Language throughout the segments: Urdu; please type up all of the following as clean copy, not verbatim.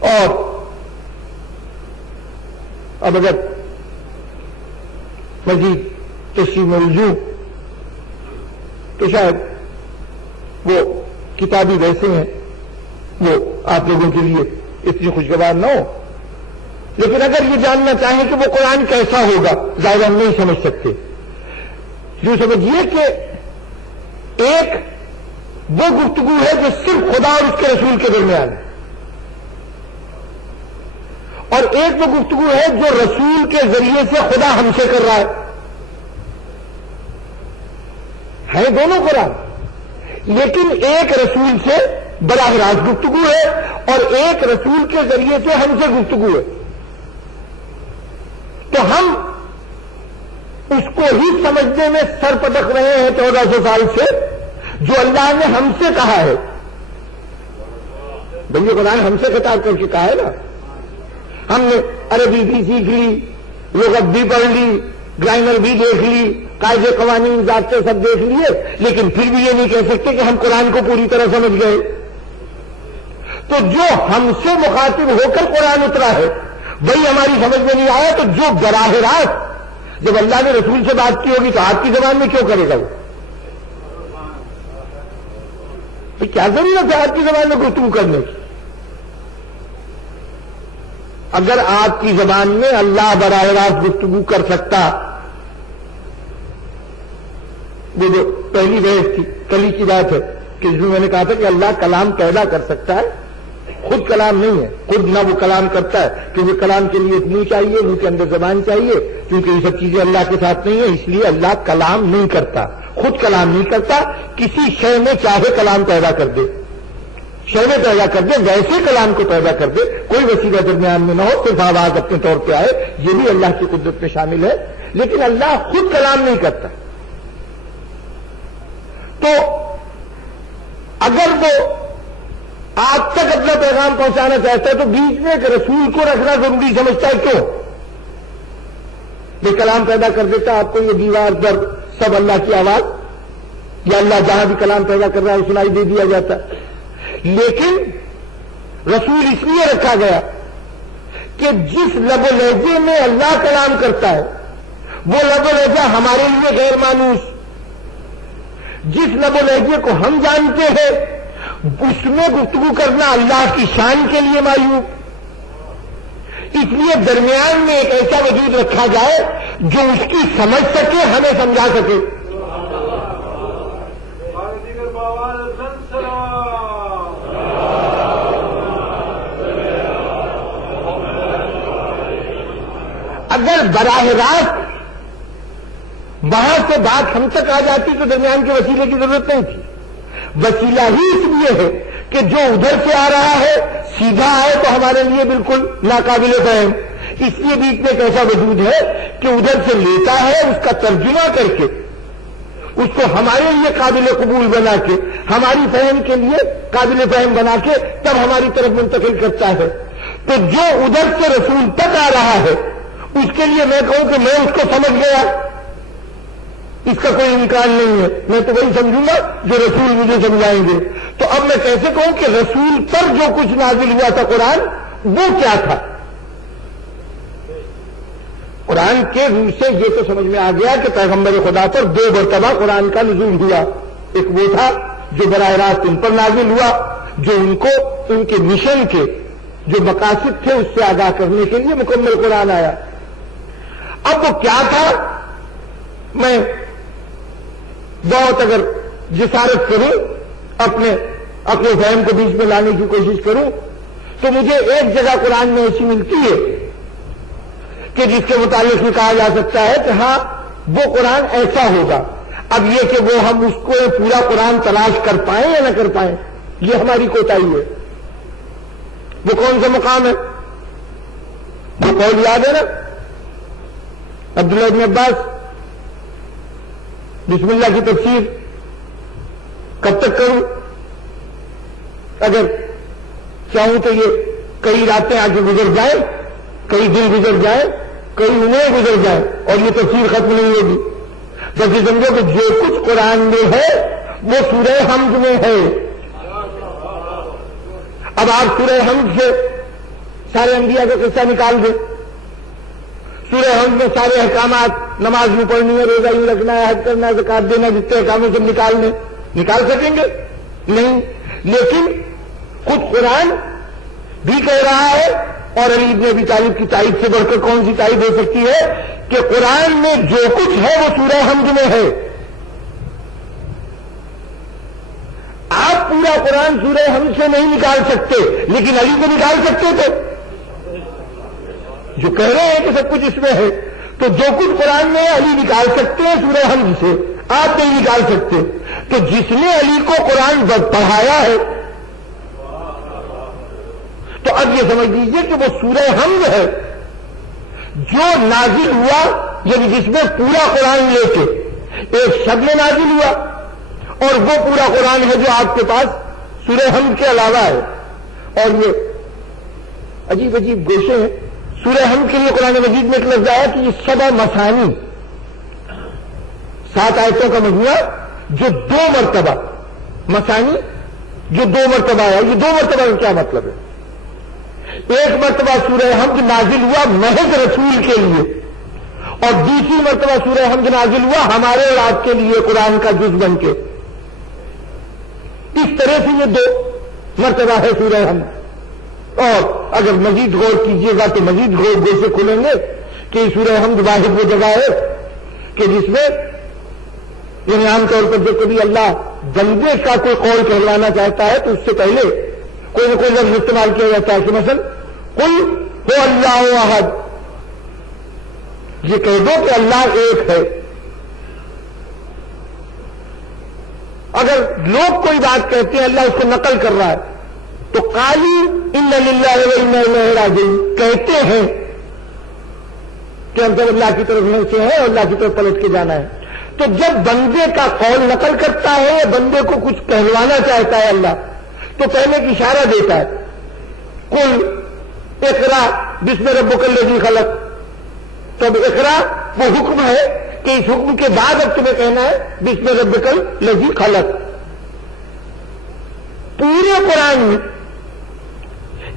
اور اب اگر مزید تشریح میں رجوع تو شاید وہ کتابی ویسے ہیں وہ آپ لوگوں کے لیے اتنی خوشگوار نہ ہو، لیکن اگر یہ جاننا چاہیں کہ وہ قرآن کیسا ہوگا ظاہر ہم نہیں سمجھ سکتے. جو سمجھیے کہ ایک وہ گفتگو ہے جو صرف خدا اور اس کے رسول کے درمیان ہے، اور ایک وہ گفتگو ہے جو رسول کے ذریعے سے خدا ہم سے کر رہا ہے دونوں قرآن، لیکن ایک رسول سے براہ راست گفتگو ہے اور ایک رسول کے ذریعے سے ہم سے گفتگو ہے. تو ہم اس کو ہی سمجھنے میں سر پٹک رہے ہیں 1400 سال سے جو اللہ نے ہم سے کہا ہے. بھئی قرآن ہم سے خطاب کر کے کہا ہے نا. ہم نے عربی بھی سیکھ لی، لغت بھی پڑھ لی، گرامر بھی دیکھ لی، قاعدے قوانین ضابطے سب دیکھ لیے، لیکن پھر بھی یہ نہیں کہہ سکتے کہ ہم قرآن کو پوری طرح سمجھ گئے. تو جو ہم سے مخاطب ہو کر قرآن اترا ہے وہی ہماری سمجھ میں نہیں آیا، تو جو براہ راست جب اللہ نے رسول سے بات کی ہوگی تو آپ کی زبان میں کیوں کرے گا وہ؟ کیا ضرورت ہے آپ کی زبان میں گفتگو کرنے کی؟ اگر آپ کی زبان میں اللہ براہ راست گفتگو کر سکتا، وہ جو پہلی بحث تھی کلی کی بات ہے کہ جس میں میں نے کہا تھا کہ اللہ کلام پیدا کر سکتا ہے، خود کلام نہیں ہے، خود نہ وہ کلام کرتا ہے، کیونکہ کلام کے لیے منہ چاہیے، منہ کے اندر زبان چاہیے، کیونکہ یہ سب چیزیں اللہ کے ساتھ نہیں ہیں، اس لیے اللہ کلام نہیں کرتا، خود کلام نہیں کرتا. کسی شے میں چاہے کلام پیدا کر دے، شے میں پیدا کر دے، ویسے کلام کو پیدا کر دے، کوئی وسیلہ درمیان میں نہ ہو، صرف آواز اپنے طور پہ آئے، یہ بھی اللہ کی قدرت میں شامل ہے، لیکن اللہ خود کلام نہیں کرتا. تو اگر وہ آپ تک اپنا پیغام پہنچانا چاہتا ہے تو بیچ میں ایک رسول کو رکھنا ضروری سمجھتا ہے. کیوں؟ یہ کلام پیدا کر دیتا آپ کو یہ دیوار در سب اللہ کی آواز، یا اللہ جہاں بھی کلام پیدا کر رہا ہے سنائی دے دیا جاتا. لیکن رسول اس لیے رکھا گیا کہ جس لب و لہجے میں اللہ کلام کرتا ہے وہ لب و لہجہ ہمارے لیے غیر مانوس، جس لب و لہجے کو ہم جانتے ہیں اس میں گفتگو کرنا اللہ کی شان کے لیے معیوب. اس لیے درمیان میں ایک ایسا وجود رکھا جائے جو اس کی سمجھ سکے، ہمیں سمجھا سکے. اگر براہ راست وہاں سے بات ہم تک آ جاتی تو درمیان کے وسیلے کی ضرورت نہیں تھی. وسیلہ ہی اس لیے ہے کہ جو ادھر سے آ رہا ہے سیدھا آئے تو ہمارے لیے بالکل ناقابل فہم. اس لیے بیچ میں ایک ایسا وجود ہے کہ ادھر سے لیتا ہے، اس کا ترجمہ کر کے اس کو ہمارے لیے قابل قبول بنا کے، ہماری فہم کے لیے قابل فہم بنا کے تب ہماری طرف منتقل کرتا ہے. تو جو ادھر سے رسول تک آ رہا ہے اس کے لیے میں کہوں کہ میں اس کو سمجھ گیا، اس کا کوئی امکان نہیں ہے. میں تو وہی سمجھوں گا جو رسول مجھے سمجھائیں گے. تو اب میں کیسے کہوں کہ رسول پر جو کچھ نازل ہوا تھا قرآن وہ کیا تھا؟ قرآن کے روح سے یہ تو سمجھ میں آ گیا کہ پیغمبر خدا پر 2 مرتبہ قرآن کا نزول ہوا. ایک وہ تھا جو براہ راست ان پر نازل ہوا، جو ان کو ان کے مشن کے جو مقاصد تھے اس سے آگاہ کرنے کے لیے مکمل قرآن آیا. اب وہ کیا تھا؟ میں بہت اگر جسارت کروں، اپنے عقل و فہم کو بیچ میں لانے کی کوشش کروں تو مجھے ایک جگہ قرآن میں ایسی ملتی ہے کہ جس کے متعلق یہ کہا جا سکتا ہے کہ ہاں وہ قرآن ایسا ہوگا. اب یہ کہ وہ ہم اس کو پورا قرآن تلاش کر پائیں یا نہ کر پائیں یہ ہماری کوتاہی ہے. وہ کون سا مقام ہے؟ وہ قول یاد ہے نا عبداللہ بن عباس، بسم اللہ کی تفسیر کب تک کروں؟ اگر چاہوں تو یہ کئی راتیں آگے گزر جائیں، کئی دن گزر جائیں، کئی عمریں گزر جائیں اور یہ تفسیر ختم نہیں ہوگی. بس یہ سمجھو کہ جو کچھ قرآن میں ہے وہ سورہ حمد میں ہے. اب آپ سورہ حمد سے سارے انبیاء کا قصہ نکال دیں، سورہ حمد میں سارے احکامات، نماز یوں پڑھنی ہے، روزہ یوں رکھنا ہے، حج کرنا ہے، زکات دینا، جتنے احکام سب نکال دیں، نکال سکیں گے؟ نہیں۔ لیکن خود قرآن بھی کہہ رہا ہے، اور علی ابن ابی طالب کی تائید سے بڑھ کر کون سی تائید ہو سکتی ہے، کہ قرآن میں جو کچھ ہے وہ سورہ حمد میں ہے۔ آپ پورا قرآن سورہ حمد سے نہیں نکال سکتے، لیکن علی کو نکال سکتے تھے، جو کہہ رہے ہیں کہ سب کچھ اس میں ہے۔ تو جو کچھ قرآن میں علی نکال سکتے ہیں سورہ حمد سے، آپ نہیں نکال سکتے۔ تو جس نے علی کو قرآن پڑھایا ہے، تو اب یہ سمجھ لیجیے کہ وہ سورہ حمد ہے جو نازل ہوا، یعنی جس میں پورا قرآن لے کے ایک شب میں نازل ہوا، اور وہ پورا قرآن ہے جو آپ کے پاس سورہ حمد کے علاوہ ہے۔ اور یہ عجیب عجیب گوشے ہیں۔ سورہ حمد کے لیے قرآن مجید میں ایک لفظ آیا کہ یہ 7 مثانی، 7 آیتوں کا مجموعہ جو 2 مرتبہ، مثانی جو 2 مرتبہ آیا۔ یہ 2 مرتبہ کا کیا مطلب ہے؟ ایک مرتبہ سورہ حمد نازل ہوا محض رسول کے لیے، اور دوسری مرتبہ سورہ حمد نازل ہوا ہمارے اور آپ کے لیے قرآن کا جز بن کے۔ اس طرح سے یہ 2 مرتبہ ہے سورہ حمد۔ اور اگر مزید غور کیجیے گا تو مزید غور سے کھلیں گے کہ سورہ حمد واحد وہ جگہ ہے کہ جس میں یعنی عام طور پر جب کبھی اللہ بندے کا کوئی قول کہلوانا چاہتا ہے تو اس سے پہلے کوئی نہ کوئی لفظ استعمال کیا جاتا ہے کہ مثلا قل هو اللہ احد، یہ کہہ دو کہ اللہ ایک ہے۔ اگر لوگ کوئی بات کہتے ہیں اللہ اس کو نقل کر رہا ہے تو قالوا ان للہ و انا الیہ راجعون، کہتے ہیں کہ ہم سب اللہ کی طرف سے ہیں اور اللہ کی طرف پلٹ کے جانا ہے۔ تو جب بندے کا قول نقل کرتا ہے یا بندے کو کچھ کہلوانا چاہتا ہے اللہ، تو پہلے ایک اشارہ دیتا ہے، قل اقرا بسم ربک الذی خلق۔ تو اب اقرا وہ حکم ہے کہ اس حکم کے بعد اب تمہیں کہنا ہے بسم ربک الذی خلق۔ پورے قرآن میں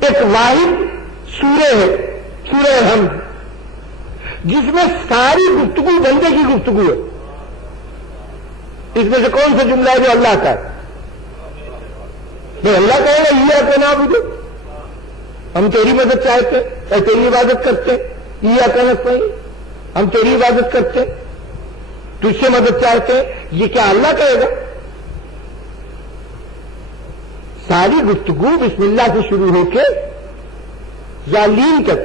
ایک واحد سورہ ہے سورہ حمد، جس میں ساری گفتگو بندے کی گفتگو ہے۔ اس میں سے کون سا جملہ ہے جو اللہ کا ہے؟ اللہ کہے گا یہ کہنا مجھے، ہم تیری مدد چاہتے ہیں، تیری عبادت کرتے ہیں، یہ کہنا صحیح، ہم تیری عبادت کرتے ہیں، تجھ سے مدد چاہتے ہیں، یہ کیا اللہ کہے گا؟ ساری گفتگو بسم اللہ سے شروع ہو کے ذالین تک،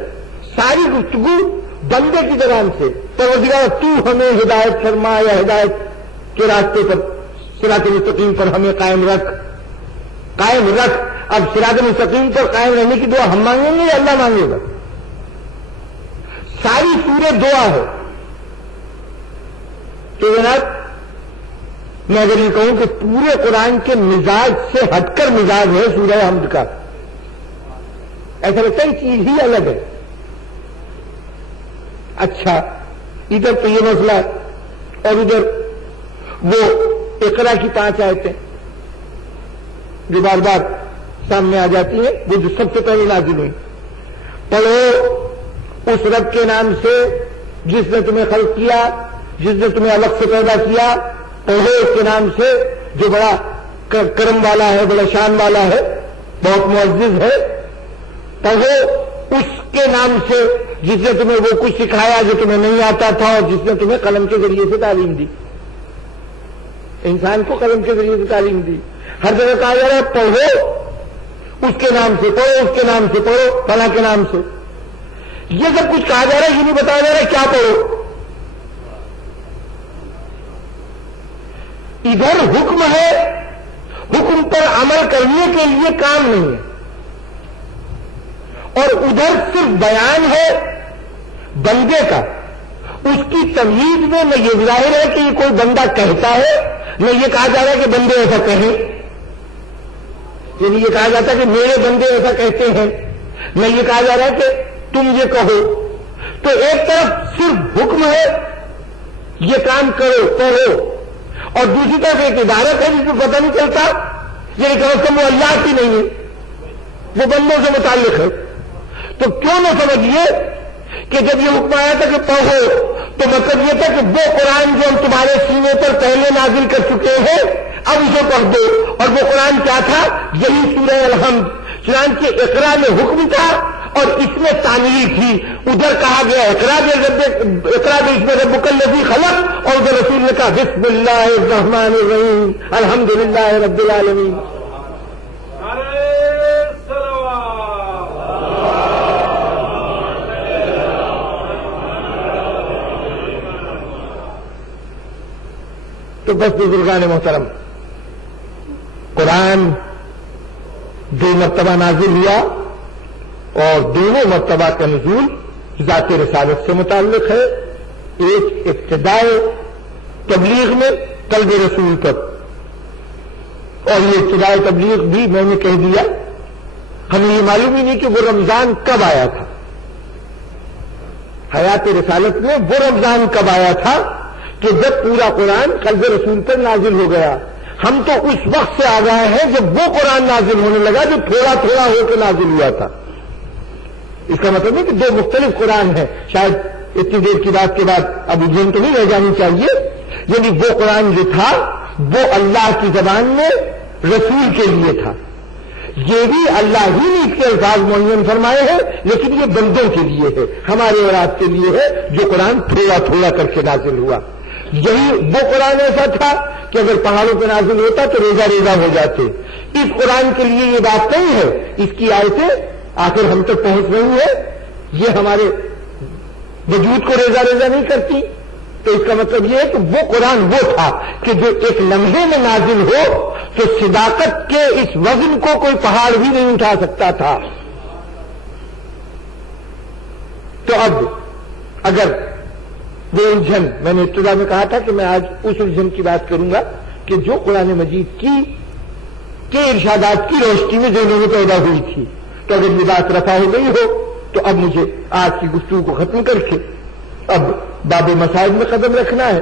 ساری گفتگو بندے کی زبان سے، پروردگار تو ہمیں ہدایت فرما یا ہدایت کے راستے پر، صراط مستقیم پر ہمیں قائم رکھ۔ اب صراط مستقیم پر قائم رہنے کی دعا ہم مانگیں گے یا اللہ مانگے گا؟ ساری سورہ دعا ہے۔ تو جناب میں اگر یہ کہوں کہ پورے قرآن کے مزاج سے ہٹ کر مزاج ہے سورہ حمد کا، ایسا لگتا ہے چیز ہی الگ ہے۔ اچھا ادھر تو یہ مسئلہ ہے، اور ادھر وہ اقرا کی 5 آیتیں جو بار بار سامنے آ جاتی ہیں، وہ جو سب سے پہلے نازل ہوئی، پڑھو اس رب کے نام سے جس نے تمہیں خلق کیا، جس نے تمہیں الگ سے پیدا کیا، پڑھو اس کے نام سے جو بڑا کرم والا ہے، بڑا شان والا ہے، بہت معزز ہے۔ پڑھو اس کے نام سے جس نے تمہیں وہ کچھ سکھایا جو تمہیں نہیں آتا تھا، اور جس نے تمہیں قلم کے ذریعے سے تعلیم دی۔ انسان کو قلم کے ذریعے سے تعلیم دی۔ ہر جگہ کہا جا رہا ہے پڑھو اس کے نام سے، پڑھو اس کے نام سے، پڑھو فلاں کے نام سے۔ یہ سب کچھ کہا جا رہا ہے، یہ نہیں بتایا جا رہا ہے کیا پڑھو۔ ادھر حکم ہے، حکم پر عمل کرنے کے لیے کام نہیں ہے، اور ادھر صرف بیان ہے بندے کا۔ اس کی تمہید میں نہ یہ ظاہر ہے کہ یہ کوئی بندہ کہتا ہے، نہ یہ کہا جا رہا ہے کہ بندے ایسا کہیں، یعنی یہ کہا جاتا ہے کہ میرے بندے ایسا کہتے ہیں، نہ یہ کہا جا رہا ہے کہ تم یہ کہو۔ تو ایک طرف صرف حکم ہے یہ کام کرو پڑھو، اور دوسری طرف ایک عبارت ہے جس کو پتہ نہیں چلتا، یعنی کم از کم وہ اللہ کی نہیں ہے، وہ بندوں سے متعلق ہے۔ تو کیوں نہ سمجھیے کہ جب یہ حکم آیا تھا کہ پڑھو تو مطلب یہ تھا کہ وہ قرآن جو ہم تمہارے سینے پر پہلے نازل کر چکے ہیں اب اسے پڑھ دو. اور وہ قرآن کیا تھا؟ یہی سورہ الحمد. چنانچہ اقرا میں حکم تھا اور اس میں تعمیر تھی. ادھر کہا گیا اقرا اس میں ربک الذی خلق، اور ادھر رسول نے کہا بسم اللہ الرحمن الرحیم الحمدللہ رب العالمین. تو بس بزرگان محترم، قرآن 2 مرتبہ نازل ہوا اور دونوں مرتبہ کا نزول ذات رسالت سے متعلق ہے. ایک ابتدائے تبلیغ میں قلب رسول تک، اور یہ ابتدائے تبلیغ بھی میں نے کہہ دیا. ہمیں یہ معلوم ہی نہیں کہ وہ رمضان کب آیا تھا. حیات رسالت میں وہ رمضان کب آیا تھا کہ جب پورا قرآن قلب رسول پر نازل ہو گیا. ہم تو اس وقت سے آ گئے ہیں جب وہ قرآن نازل ہونے لگا جو تھوڑا تھوڑا ہو کے نازل ہوا تھا. اس کا مطلب ہے کہ 2 مختلف قرآن ہیں. شاید اتنی دیر کی بات کے بعد اب الجھن تو نہیں رہ جانی چاہیے. یعنی وہ قرآن جو تھا وہ اللہ کی زبان میں رسول کے لیے تھا. یہ بھی اللہ ہی نے اس کے الفاظ معین فرمائے ہیں، لیکن یہ بندوں کے لیے ہے، ہمارے اور آپ کے لیے ہے جو قرآن تھوڑا تھوڑا کر کے نازل ہوا. یہی وہ قرآن ایسا تھا کہ اگر پہاڑوں پہ نازل ہوتا تو ریزہ ریزہ ہو جاتے. اس قرآن کے لیے یہ بات نہیں ہے. اس کی آیتیں آخر ہم تک پہنچ رہی ہے، یہ ہمارے وجود کو ریزہ ریزہ نہیں کرتی. تو اس کا مطلب یہ ہے کہ وہ قرآن وہ تھا کہ جو ایک لمحے میں نازل ہو تو صداقت کے اس وزن کو کوئی پہاڑ بھی نہیں اٹھا سکتا تھا. تو اب اگر وہ الجھن، میں نے ابتدا میں کہا تھا کہ میں آج اس الجھن کی بات کروں گا کہ جو قرآن مجید کے ارشادات کی روشنی میں ذہنوں میں پیدا ہوئی تھی. تو اگر یہ بات رفع ہو گئی ہو تو اب مجھے آج کی گفتگو کو ختم کر کے اب باب مسائل میں قدم رکھنا ہے.